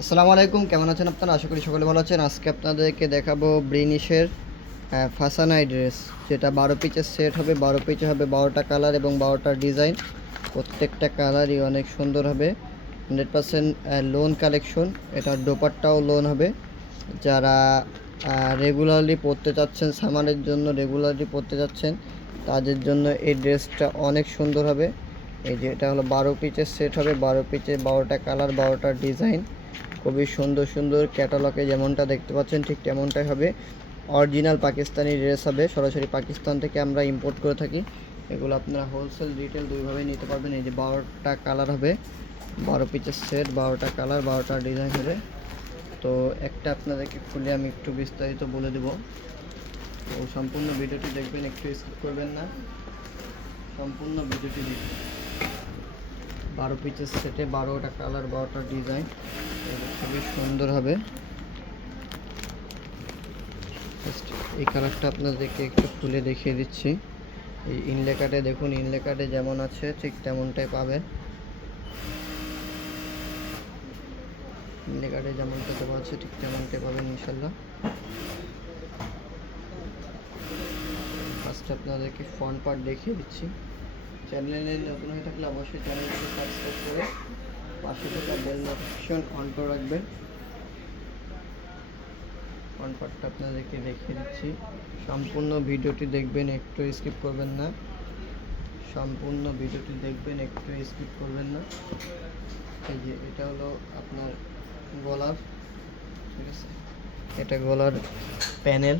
আসসালামু আলাইকুম, কেমন আছেন আপনারা? আশা করি সকলে ভালো আছেন। আজকে আপনাদেরকে দেখাবো ব্রিনিশের ফাসানাই ড্রেস, যেটা 12 পিচের সেট হবে। 12 পিচে হবে 12টা কালার এবং 12টা ডিজাইন। প্রত্যেকটা কালারই অনেক সুন্দর হবে। 100% লোন কালেকশন। এটার দোপাট্টাও লোন হবে। যারা রেগুলারলি পরতে চাচ্ছেন, সামারের জন্য রেগুলারলি পরতে চাচ্ছেন, তাদের জন্য এই ড্রেসটা অনেক সুন্দর হবে। এই যে এটা হলো 12 পিচের সেট হবে। 12 পিচে 12টা কালার, 12টা ডিজাইন। খুবই সুন্দর সুন্দর ক্যাটালগে যেমনটা দেখতে পাচ্ছেন ঠিক তেমনটাই হবে। অরিজিনাল পাকিস্তানি ড্রেস হবে, সরাসরি পাকিস্তান থেকে আমরা ইম্পোর্ট করে থাকি। এগুলো আপনারা হোলসেল রিটেল দুইভাবেই নিতে পারবেন। এই যে 12টা কালার হবে, 12 পিচের সেট, 12টা কালার, 12টা ডিজাইন হবে। তো একটা আপনাদেরকে খুলে আমি একটু বিস্তারিত বলে দেব। তো সম্পূর্ণ ভিডিওটি দেখবেন, একটু স্কিপ করবেন না, সম্পূর্ণ ভিডিওটি দেখবেন। 12 পিচের সেটে 12টা কালার, 12টা ডিজাইন, খুবই সুন্দর হবে। এই কালারটা আপনাদেরকে একটু খুলে দেখিয়ে দিচ্ছি। এই ইনলেকাটে দেখুন, ইনলেকাটে যেমন আছে ঠিক তেমনটাই পাবেন। ইনলেকাটে যেমনটা দেওয়া আছে ঠিক তেমনটাই পাবেন ইনশাল্লাহ। ফার্স্টে আপনাদেরকে ফ্রন্ট পার্ট দেখিয়ে দিচ্ছি। চ্যানেলে নতুন হয়ে থাকলে অবশ্যই চ্যানেলটিকে সাবস্ক্রাইব করে পাশে থাকা বেল নোটিফিকেশন অন করে রাখবেন। ফ্রন্ট পার্টটা আপনাদেরকে দেখিয়ে দিচ্ছি। সম্পূর্ণ ভিডিওটি দেখবেন, একটু স্কিপ করবেন না। সম্পূর্ণ ভিডিওটি দেখবেন, একটু স্কিপ করবেন না। এই যে এটা হলো আপনার গলার, ঠিক আছে, এটা গলার প্যানেল।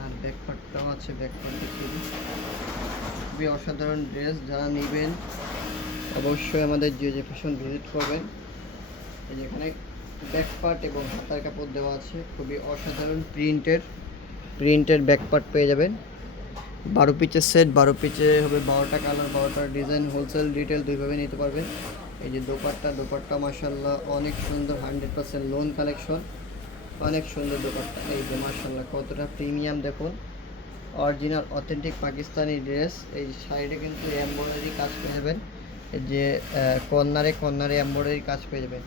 আর ব্যাক পার্টটাও আছে, ব্যাক পার্ট দেখিয়ে দিই। খুবই অসাধারণ ড্রেস, যারা নেবেন অবশ্যই আমাদের যে ফ্যাশন ভিজিট করবেন। এই যে এখানে ব্যাক পার্ট এবং হাতার কাপড় দেওয়া আছে, খুবই অসাধারণ প্রিন্টের ব্যাক পার্ট পেয়ে যাবেন। 12 পিচের সেট, 12 পিচে হবে 12টা কালার, 12টা ডিজাইন। হোলসেল রিটেল দুইভাবে নিতে পারবেন। এই যে দোপাট্টা মাশাল্লাহ অনেক সুন্দর, 100% লোন কালেকশন, অনেক সুন্দর দোপাট্টা। এই যে মাশাল্লাহ কতটা প্রিমিয়াম দেখুন, অরিজিনাল অথেন্টিক পাকিস্তানি ড্রেস। এই সাইডে কিন্তু এমব্রয়ডারি কাজ পেয়ে যাবেন। এই যে কর্নারে এমব্রয়ডারি কাজ পেয়ে যাবেন।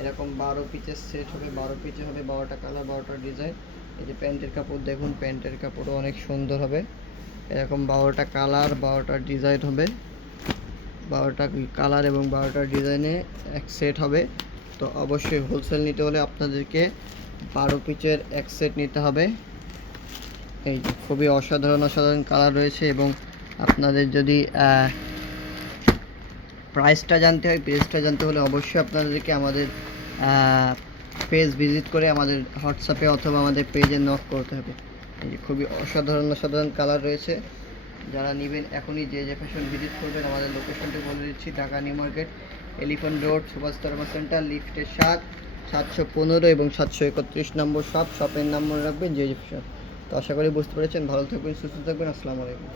এরকম 12 পিচের সেট হবে। 12 পিচে হবে 12টা কালার, 12টা ডিজাইন। এই যে প্যান্টের কাপড় দেখুন, প্যান্টের কাপড়ও অনেক সুন্দর হবে। এরকম 12টা কালার, 12টা ডিজাইন হবে। 12টা কালার এবং 12টা ডিজাইনে এক সেট হবে। তো অবশ্যই হোলসেল নিতে হলে আপনাদেরকে 12 পিচের এক সেট নিতে হবে। এই যে খুবই অসাধারণ কালার রয়েছে। এবং আপনাদের যদি প্রাইসটা জানতে হলে অবশ্যই আপনাদেরকে আমাদের পেজ ভিজিট করে আমাদের হোয়াটসঅ্যাপে অথবা আমাদের পেজে নক করতে হবে। এই যে খুবই অসাধারণ কালার রয়েছে। যারা নেবেন এখনই যে ফ্যাশন ভিজিট করবেন। আমাদের লোকেশনটি বলে দিচ্ছি, Dhaka New Market, Elephant Road, Subhash তারমা সেন্টার, লিফটের 715 এবং 731 নম্বর শপের নাম মনে রাখবেন যে ফ্যাশন। তো আশা করি বুঝতে পেরেছেন। ভালো থাকবেন, সুস্থ থাকবেন। আসসালামু আলাইকুম।